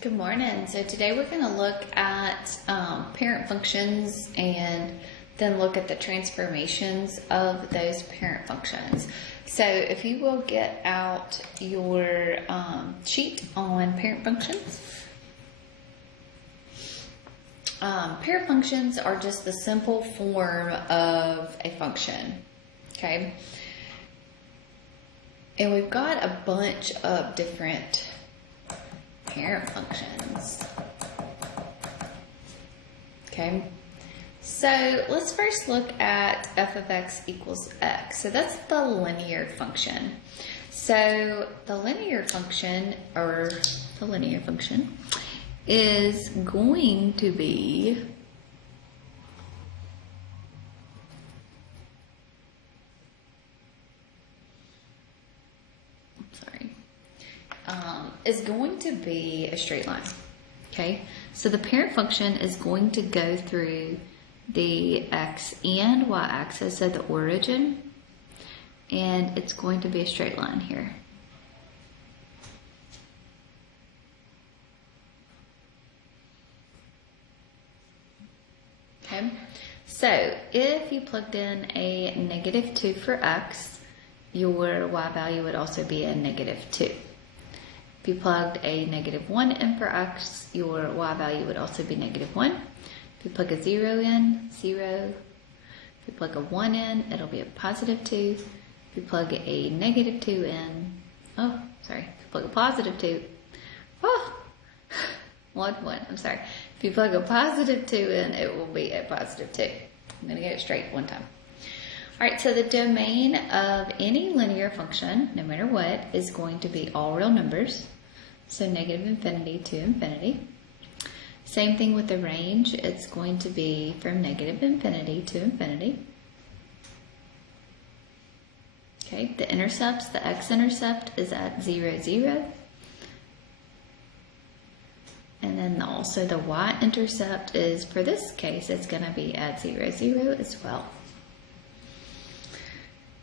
Good morning. So today we're going to look at parent functions and then look at the transformations of those parent functions. So if you will get out your sheet on parent functions. Parent functions are just the simple form of a function, okay? And we've got a bunch of different parent functions. Okay, so let's first look at f of x equals x. So that's the linear function. So the linear function, is going to be is going to be a straight line. Okay, so the parent function is going to go through the x and y axis, so the origin, and it's going to be a straight line here. Okay, so if you plugged in a -2 for x, your y value would also be a -2. If you plugged a -1 in for x, your y value would also be -1. If you plug a 0 in, 0. If you plug a 1 in, it'll be a +2. If you plug a -2 in, if you plug a +2, 1, I'm sorry. If you plug a +2 in, it will be a +2. I'm going to get it straight one time. Alright, so the domain of any linear function, no matter what, is going to be all real numbers. So -∞ to infinity. Same thing with the range. It's going to be from -∞ to infinity. Okay, the intercepts, the x-intercept is at 0, 0. And then also the y-intercept is, for this case, it's going to be at 0, 0 as well.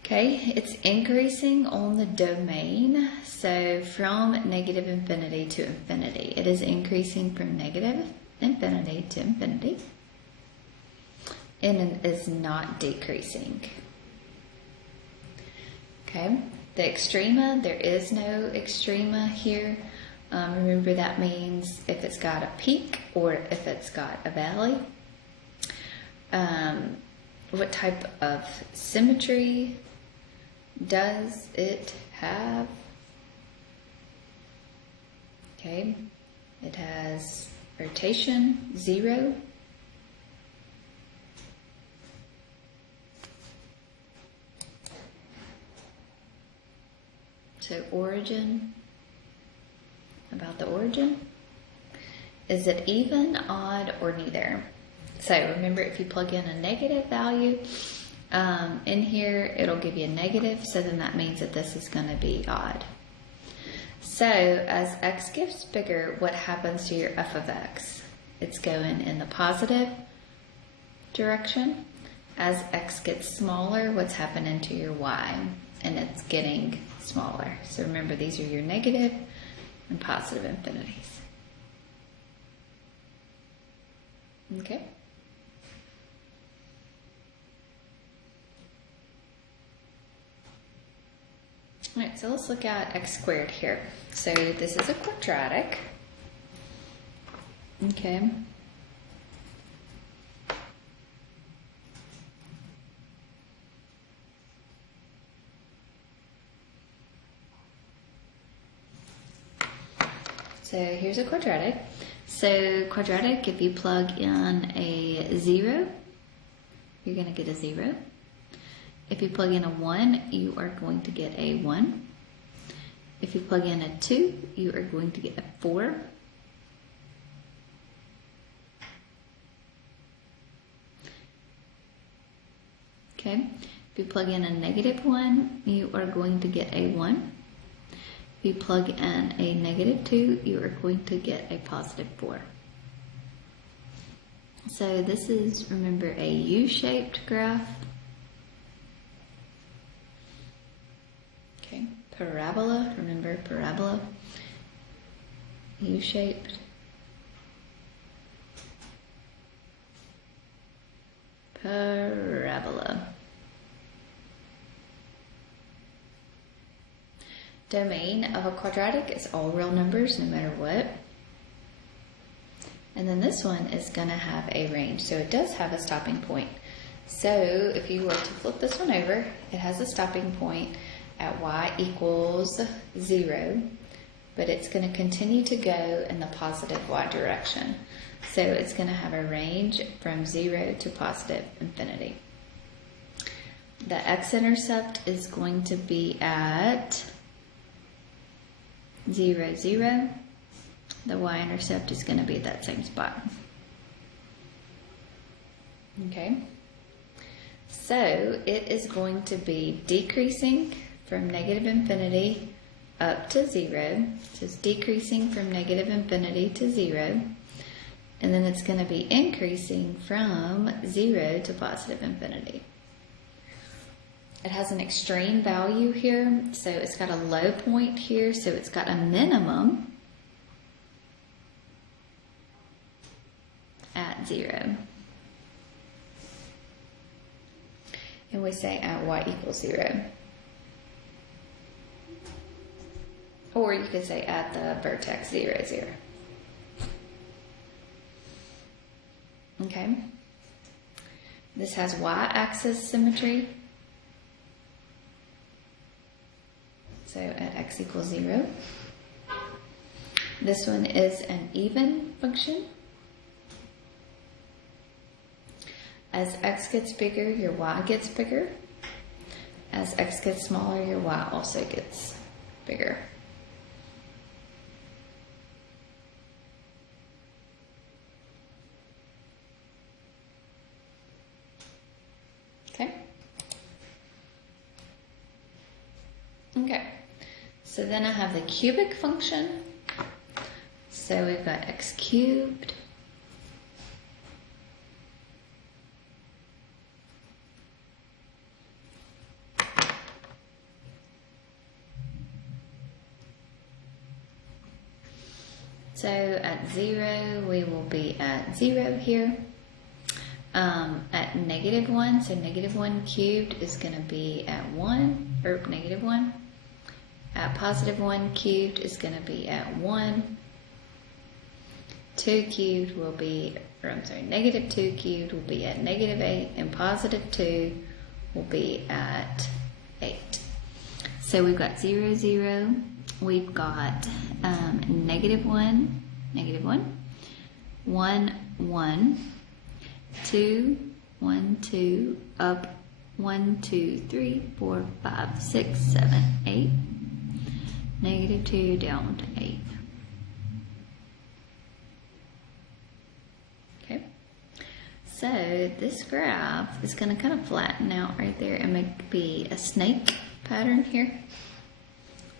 Okay, it's increasing on the domain, so from -∞ to infinity. It is increasing from -∞ to infinity, and it is not decreasing. Okay, the extrema, there is no extrema here. Remember, that means if it's got a peak or if it's got a valley. What type of symmetry does it have? Okay, it has rotation, 0. So origin, about the origin. Is it even, odd, or neither? So remember, if you plug in a negative value, in here, it'll give you a negative, so then that means that this is going to be odd. So as x gets bigger, what happens to your f of x? It's going in the positive direction. As x gets smaller, what's happening to your y? And it's getting smaller. So remember, these are your negative and positive infinities. Okay. Alright, so let's look at x squared here. So this is a quadratic. Okay. So here's a quadratic. So quadratic, if you plug in a 0, you're going to get a 0. If you plug in a 1, you are going to get a 1. If you plug in a 2, you are going to get a 4. Okay. If you plug in a -1, you are going to get a 1. If you plug in a -2, you are going to get a +4. So this is, remember, a U-shaped graph. Okay, parabola, remember parabola, U-shaped. parabola. Domain of a quadratic is all real numbers, no matter what. And then this one is going to have a range, so it does have a stopping point. So if you were to flip this one over, it has a stopping point at y equals 0, but it's going to continue to go in the positive y direction. So it's going to have a range from 0 to positive infinity. The x-intercept is going to be at 0, 0. The y-intercept is going to be at that same spot. Okay. So it is going to be decreasing from negative infinity up to 0. So it's decreasing from negative infinity to 0. And then it's going to be increasing from 0 to positive infinity. It has an extreme value here, so it's got a low point here, so it's got a minimum at 0. And we say at y equals 0. Or you could say at the vertex 0, 0. Okay. This has y-axis symmetry. So at x equals 0. This one is an even function. As x gets bigger, your y gets bigger. As x gets smaller, your y also gets bigger. Okay. Okay. So then I have the cubic function. So we've got x cubed so at 0, we will be at 0 here. At negative 1, so negative 1 cubed is going to be at 1, or negative 1. At positive 1 cubed is going to be at 1. 2 cubed will be, negative 2 cubed will be at negative 8, and positive 2 will be at 8. So we've got 0, 0. We've got negative 1, 1, 1, 2, 1, 2, up 1, 2, 3, 4, 5, 6, 7, 8. Negative 2 down to 8. Okay. So this graph is going to kind of flatten out right there and be a snake pattern here.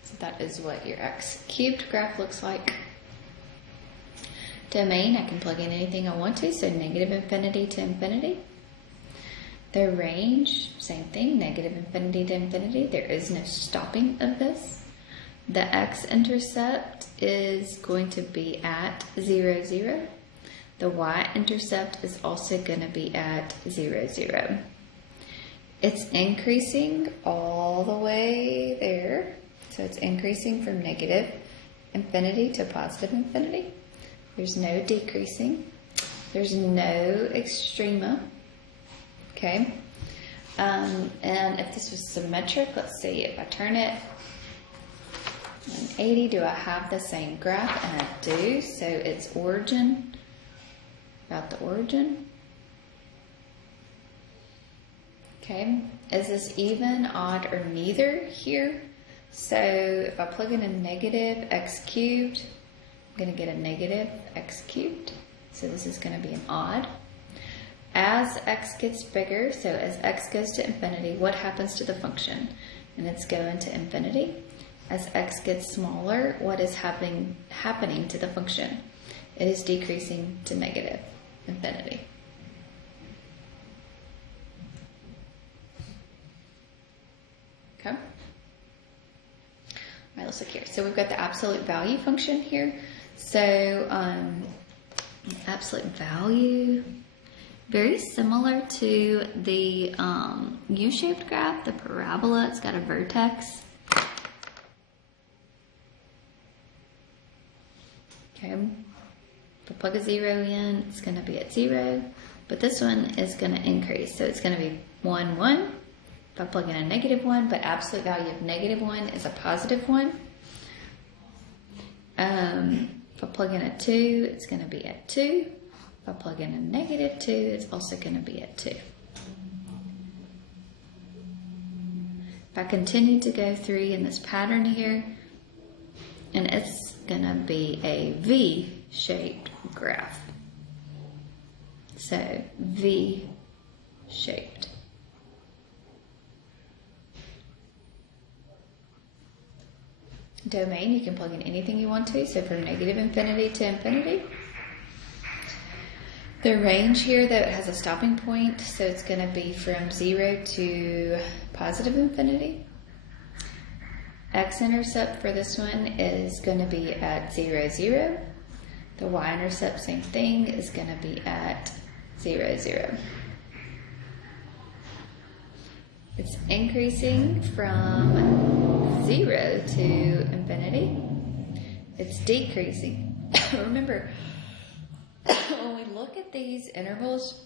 So that is what your x cubed graph looks like. Domain, I can plug in anything I want to, so negative infinity to infinity. The range, same thing, negative infinity to infinity. There is no stopping of this. The x-intercept is going to be at 0, 0. The y-intercept is also going to be at 0, 0. It's increasing all the way there. So it's increasing from negative infinity to positive infinity. There's no decreasing. There's no extrema. Okay. And if this was symmetric, let's see, if I turn it 180, do I have the same graph? And I do. So it's origin, about the origin. Okay. Is this even, odd, or neither here? So if I plug in a negative x cubed, I'm going to get a negative x cubed. So this is going to be an odd. As x gets bigger, so as x goes to infinity, what happens to the function? And it's going to infinity. As x gets smaller, what is happening to the function? It is decreasing to negative infinity. Okay. All right, let's look here. So we've got the absolute value function here. So absolute value Very similar to the U-shaped graph, the parabola. It's got a vertex. Okay, if I plug a 0 in, it's going to be at 0, but this one is going to increase, so it's going to be 1, 1. If I plug in a negative 1, but absolute value of negative 1 is a positive 1. If I plug in a 2, it's going to be at 2. If I plug in a negative 2, it's also going to be at 2. If I continue to go through in this pattern here, and it's going to be a V-shaped graph. So, V-shaped. Domain, you can plug in anything you want to, so from negative infinity to infinity. The range here, though, it has a stopping point, so it's going to be from 0 to positive infinity. X-intercept for this one is going to be at 0, 0. The y-intercept, same thing, is going to be at 0, 0. It's increasing from 0 to infinity. It's decreasing. Remember, when we look at these intervals,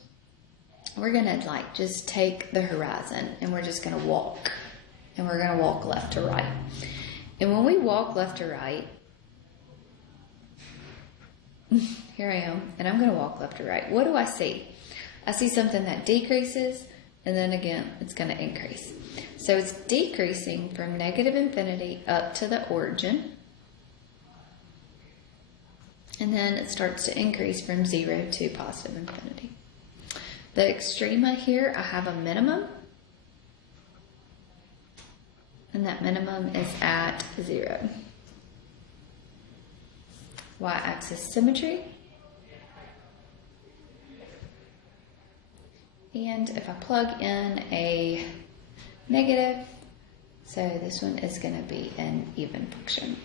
we're going to like just take the horizon and we're just going to walk. And we're going to walk left to right. And when we walk left to right, here I am, and I'm going to walk left to right. What do I see? I see something that decreases, and then again, it's going to increase. So it's decreasing from negative infinity up to the origin. And then it starts to increase from 0 to positive infinity. The extrema here, I have a minimum. And that minimum is at 0. Y-axis symmetry. And if I plug in a negative, so this one is going to be an even function.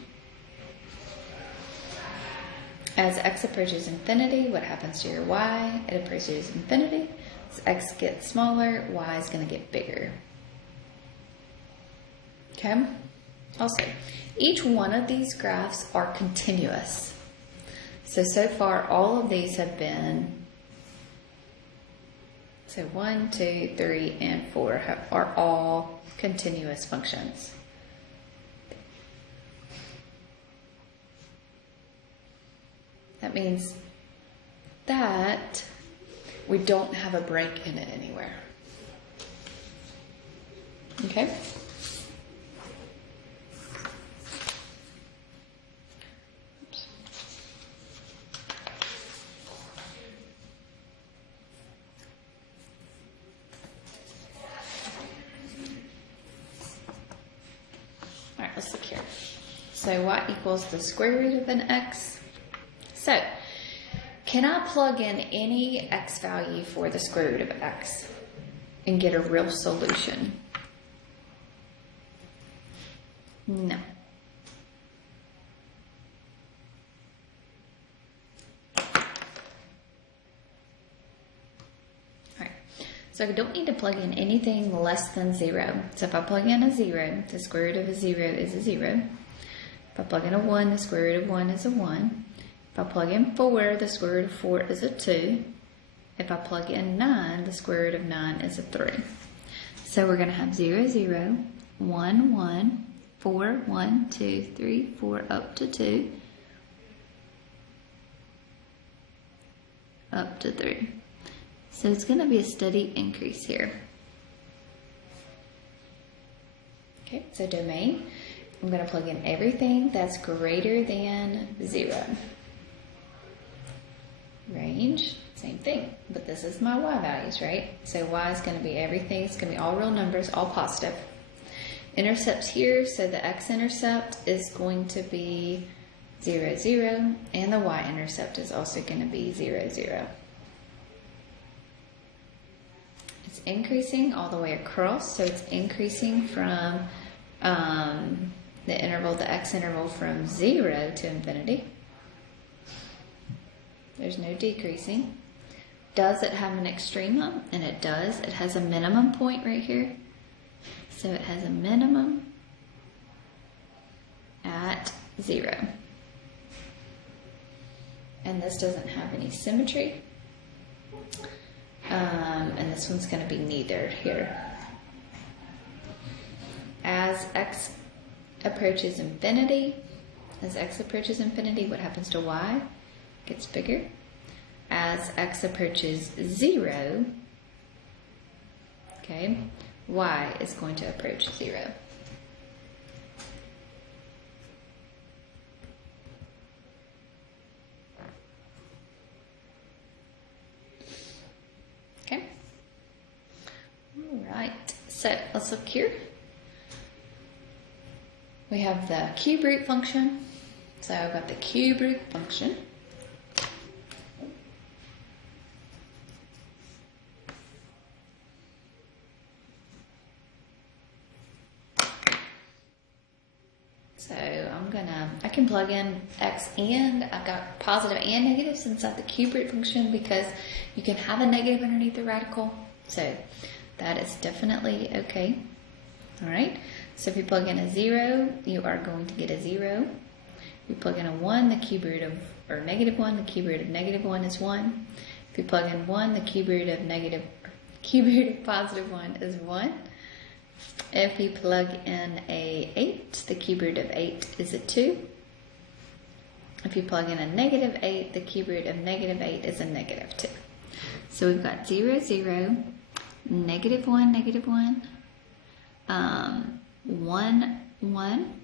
As x approaches infinity, what happens to your y? It approaches infinity. As x gets smaller, y is going to get bigger. Okay? Also, each one of these graphs are continuous. So far, all of these have been, so 1, 2, 3, and 4 are all continuous functions. That means that we don't have a break in it anywhere. Okay? Let's look here. So y equals the square root of an x. So, can I plug in any x value for the square root of x and get a real solution? No. So I don't need to plug in anything less than 0. So if I plug in a 0, the square root of a 0 is a 0. If I plug in a 1, the square root of 1 is a 1. If I plug in 4, the square root of 4 is a 2. If I plug in 9, the square root of 9 is a 3. So we're going to have 0, 0, 1, 1, 4, 1, 2, 3, 4, up to 2, up to 3. So it's going to be a steady increase here. Okay, so domain, I'm going to plug in everything that's greater than 0. Range, same thing, but this is my y values, right? So y is going to be everything. It's going to be all real numbers, all positive. Intercepts here, so the x-intercept is going to be 0, 0, and the y-intercept is also going to be 0, 0. It's increasing all the way across, so it's increasing from the interval, the x interval, from 0 to infinity. There's no decreasing. does it have an extremum? And it does. It has a minimum point right here. So it has a minimum at 0. And this doesn't have any symmetry. And this one's going to be neither here. As x approaches infinity, what happens to y? It gets bigger. As x approaches 0, okay, y is going to approach 0. Okay. All right. So let's look here. We have the cube root function. So I've got the cube root function. So I can plug in x and I've got positive and negatives inside the cube root function because you can have a negative underneath the radical. So that is definitely okay. All right. So if you plug in a 0, you are going to get a 0. If you plug in a 1, the cube root of, or negative 1, the cube root of negative 1 is 1. If you plug in 1, the cube root of positive 1 is 1. If you plug in a 8, the cube root of 8 is a 2. If you plug in a negative 8, the cube root of negative 8 is a negative 2. So we've got 0, 0, negative 1, negative 1, 1, 1,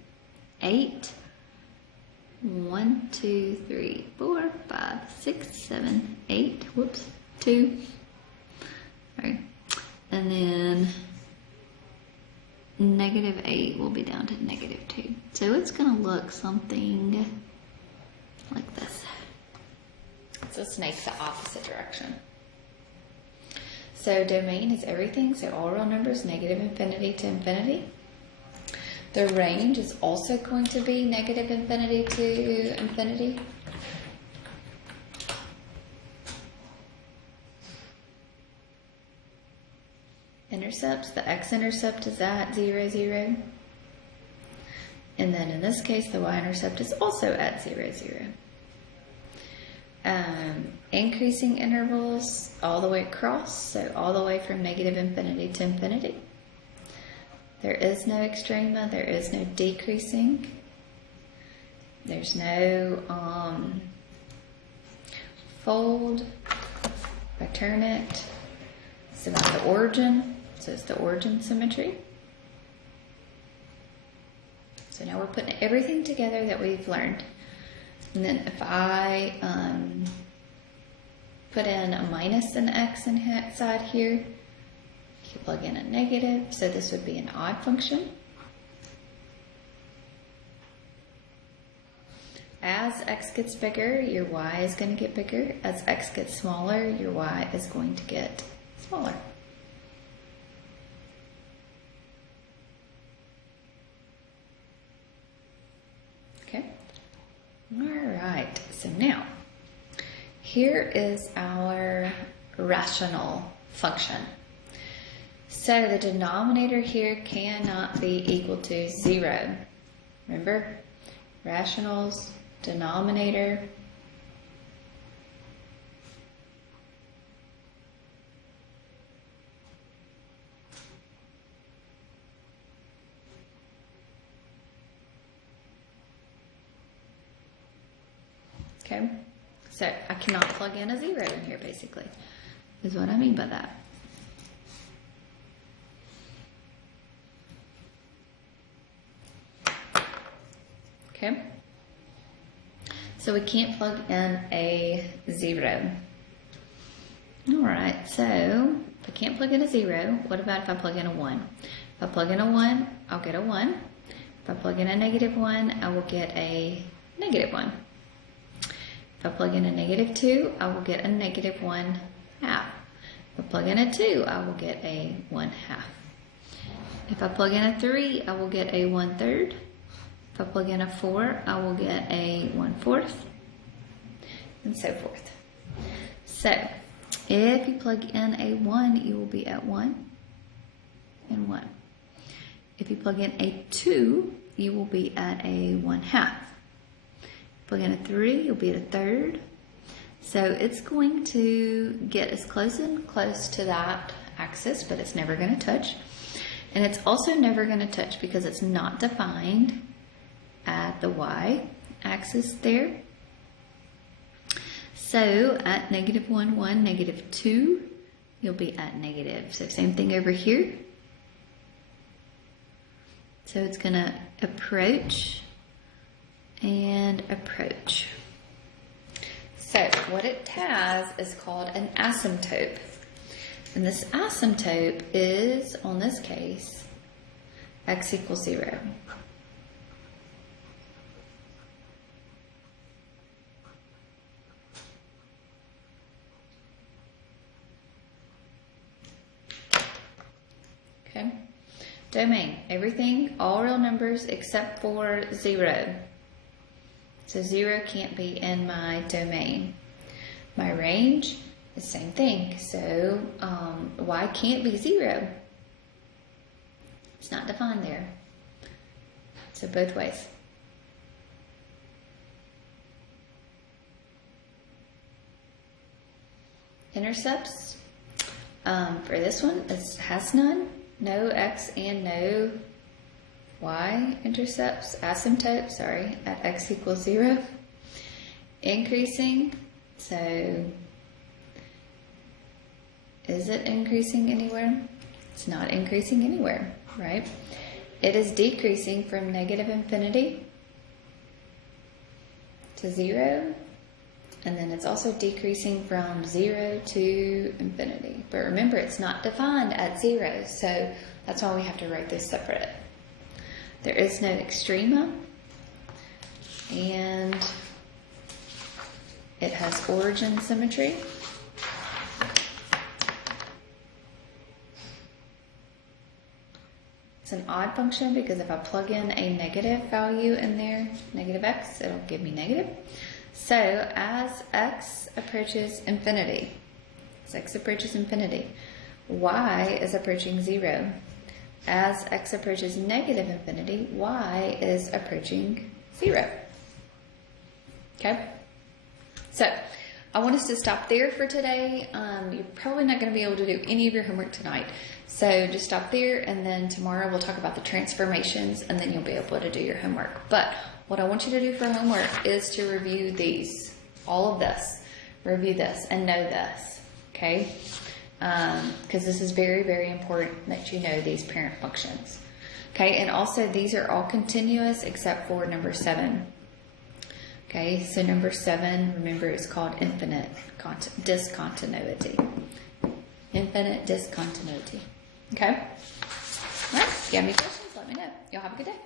8, 1, 2, 3, 4, 5, 6, 7, 8, whoops, 2. All right. And then negative 8 will be down to negative 2. So it's going to look something like this. So snake the opposite direction. So domain is everything, so all real numbers, negative infinity to infinity. The range is also going to be negative infinity to infinity. Intercepts, the x-intercept is at 0, 0. And then in this case, the y-intercept is also at 0, 0. Increasing intervals all the way across, so all the way from negative infinity to infinity. There is no extrema, there is no decreasing. There's no fold, return it. It's about the origin, so it's the origin symmetry. So now we're putting everything together that we've learned. And then if I put in a minus an x inside here, you can plug in a negative, so this would be an odd function. As x gets bigger, your y is going to get bigger. As x gets smaller, your y is going to get smaller. Okay. All right. So now, here is our rational function. So the denominator here cannot be equal to 0. Remember? Rationals, denominator. Okay, so I cannot plug in a 0 in here, basically, is what I mean by that. Okay, so we can't plug in a 0. All right, so if I can't plug in a 0, what about if I plug in a 1? If I plug in a 1, I'll get a 1. If I plug in a negative 1, I will get a negative 1. If I plug in a negative 2, I will get a negative 1 half. If I plug in a 2, I will get a 1 half. If I plug in a 3, I will get a 1/3. If I plug in a 4, I will get a 1/4, and so forth. So If you plug in a 1, you will be at 1 and 1. If you plug in a 2, you will be at a 1/2. Plug in a 3, you'll be at a third. So it's going to get as close and close to that axis, but it's never going to touch. And it's also never going to touch because it's not defined at the y-axis there. So at -1, 1, -2, you'll be at negative. So same thing over here. So it's going to approach and approach. So what it has is called an asymptote. And this asymptote is, on this case, x equals 0. Okay. Domain, everything, all real numbers except for 0. So 0 can't be in my domain. My range, the same thing. So y can't be 0. It's not defined there. So both ways. Intercepts, for this one, it has none. No x and no y intercepts, asymptote, sorry, at x equals 0. Increasing, so is it increasing anywhere? It's not increasing anywhere, right? It is decreasing from -infinity to 0, and then it's also decreasing from 0 to infinity. But remember, it's not defined at 0, so that's why we have to write this separate. There is no extrema, and it has origin symmetry. It's an odd function because if I plug in a negative value in there, -x, it'll give me negative. So as x approaches infinity, y is approaching 0. As x approaches -infinity, y is approaching 0. Okay? So I want us to stop there for today. You're probably not going to be able to do any of your homework tonight. So just stop there, and then tomorrow we'll talk about the transformations, and then you'll be able to do your homework. But what I want you to do for homework is to review these, all of this. Review this and know this, okay? Because this is very, very important that you know these parent functions. Okay, and also these are all continuous except for number 7. Okay, so number 7, remember, is called infinite discontinuity. Infinite discontinuity. Okay? All right, if you have any questions, let me know. Y'all have a good day.